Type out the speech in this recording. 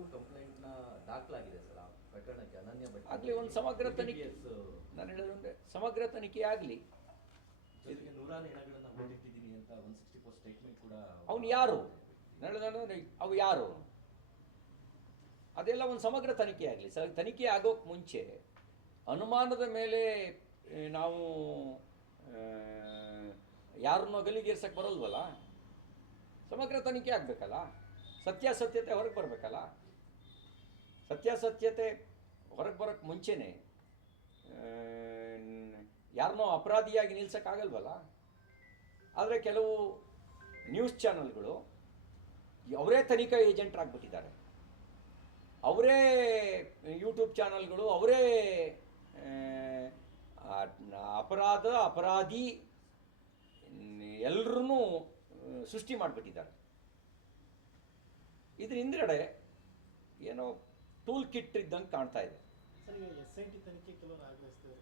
ಇವತ್ತು ಕಂಪ್ಲೇಂಟ್ನ ದಾಖಲಾಗಿದೆ ಸರ್ ಆ ಪ್ರಕರಣಕ್ಕೆ ಅನನ್ಯ ಭಟ್ ಆಗಲಿ, ಒಂದು ಸಮಗ್ರ ತನಿಖೆ. ನಾನು ಹೇಳೋದಂದ್ರೆ ಸಮಗ್ರ ತನಿಖೆ ಆಗಲಿ. ಜೊತೆಗೆ ನೂರಾರು ಹೆಣಗಳನ್ನು ಹೊರಟಿಟ್ಟಿದ್ದೀನಿ ಅಂತ 164 ಸ್ಟೇಟ್ಮೆಂಟ್ ಕೂಡ. ಅವನು ಯಾರು ಹೇಳೋದಂದ್ರೆ ಅವು ಯಾರು ಅದೆಲ್ಲ ಒಂದು ಸಮಗ್ರ ತನಿಖೆ ಆಗಲಿ. ತನಿಖೆ ಆಗೋಕ್ಕೆ ಮುಂಚೆ ಅನುಮಾನದ ಮೇಲೆ ನಾವು ಯಾರನ್ನೋ ಗಲ್ಲಿಗೇರ್ಸಕ್ಕೆ ಬರಲ್ವಲ್ಲ. ಸಮಗ್ರ ತನಿಖೆ ಆಗಬೇಕಲ್ಲ. ಸತ್ಯಾಸತ್ಯತೆ ಹೊರಗೆ ಬರಬೇಕಲ್ಲ. ಸತ್ಯಾಸತ್ಯತೆ ಹೊರಗೆ ಬರೋಕ್ಕೆ ಮುಂಚೆನೇ ಯಾರನ್ನೋ ಅಪರಾಧಿಯಾಗಿ ನಿಲ್ಸೋಕ್ಕಾಗಲ್ವಲ್ಲ. ಆದರೆ ಕೆಲವು ನ್ಯೂಸ್ ಚಾನಲ್ಗಳು ಅವರೇ ತನಿಖಾ ಏಜೆಂಟ್ರಾಗ್ಬಿಟ್ಟಿದ್ದಾರೆ. ಅವರೇ ಯೂಟ್ಯೂಬ್ ಚಾನಲ್ಗಳು ಅವರೇ ಅಪರಾಧಿ ಎಲ್ಲರೂ ಸೃಷ್ಟಿ ಮಾಡಿಬಿಟ್ಟಿದ್ದಾರೆ. ಇದ್ರ ಹಿಂದ್ಗಡೆ ಏನೋ ಟೂಲ್ ಕಿಟ್ ಇದ್ದಂಗೆ ಕಾಣ್ತಾ ಇದೆ. ಸರ್, ಈಗ SIT ತನಿಖೆ ಕೆಲವರು ಆಗ್ರಹಿಸ್ತಾರೆ.